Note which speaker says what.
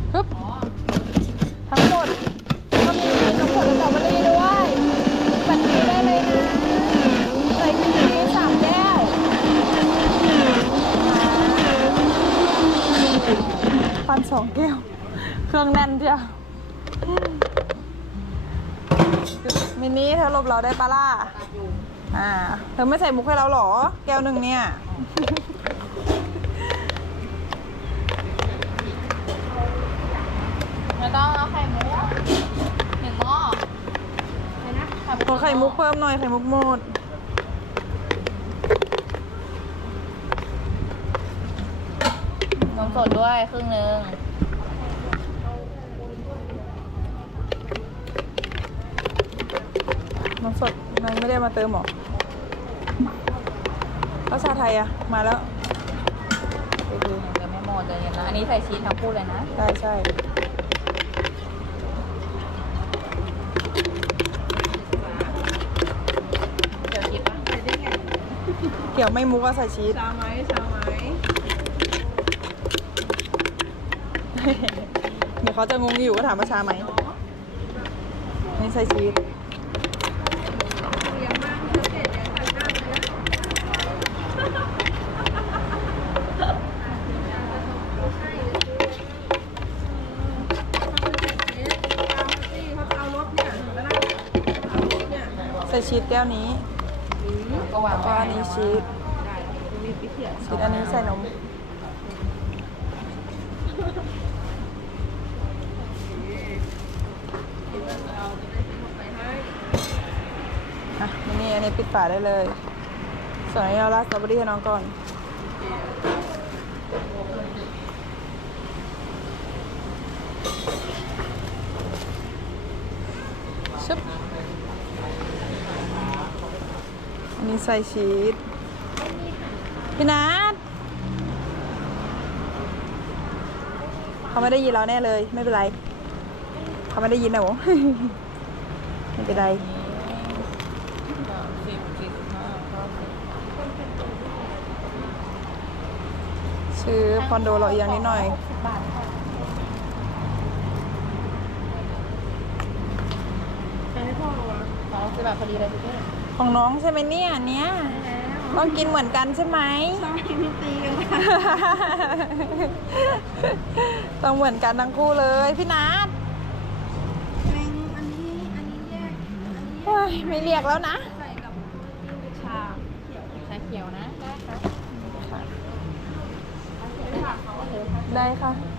Speaker 1: ปึ๊บทั้งหมดก็มีทั้งหมดสตรอเบอรี่ด้วยบัตรนี้ได้เลยนะใส่กินที3 แก้ว1,200 แก้วเครื่องแน่นเชียวมินนี่เธอหลบเราได้ปะล่ะเธอไม่ใส่มุกให้เราหรอแก้วหนึ่งเนี่ย
Speaker 2: ไม่ต้องเอาไข่มุก1 หม้อ
Speaker 1: ขอไข่มุกเพิ่มหน่อยไข่มุกหมด
Speaker 2: นมสดด้วยครึ่งนึง
Speaker 1: น้ำสดมันไม่ได้มาเติมหรอแล้วชาไทยอะมาแล้ว
Speaker 2: ยังไม่หมดเลยนะอันนี้ใส่ชีสทั้งคู่เลยนะ
Speaker 1: ใช่
Speaker 2: เดี๋ยวชีสปะใส่ได้ไง
Speaker 1: เกี่ยวไม่มุกก็ใส่ชีส
Speaker 3: ชาไหม
Speaker 1: เดี๋ยวเขาจะงงอยู่ว่าถามว่าชาไหมนี่ใส่ชีส
Speaker 3: เรียงมากเผ็ดเนี่ยใส่มากเลยนะ
Speaker 1: ใส่ชีสแก้วนี้
Speaker 2: ก็วาง
Speaker 1: ก็อันนี้ชีสอันนี้ใส่นมนี่อันนี้ปิดฝาได้เลยส่วนอันนี้เราราดสตรอเบอรี่ให้น้องก่อนชึบอันนี้ใส่ชีสพี่นัทเขาไม่ได้ยินเราแน่เลยไม่เป็นไรเขาไม่ได้ยินนะโว้ ไม่เป็นไรซื้อคอนโดเราอีกอย่างนิดหน่อย
Speaker 2: 10 บาทพอดีเลยพี่
Speaker 1: ของน้องใช่ไหมเนี่ยเนี้ยต้องกินเหมือนกันใช่ไหม
Speaker 3: ต้องกินตีกันค่ะ
Speaker 1: ต้องเหมือนกันทั้งคู่เลยพี่นัท
Speaker 3: อันนี้แยก
Speaker 1: ไม่เรียกแล้วนะ
Speaker 3: ใส่กับชา
Speaker 2: เขียวนะได้ค่ะ
Speaker 1: ได้ค่ะ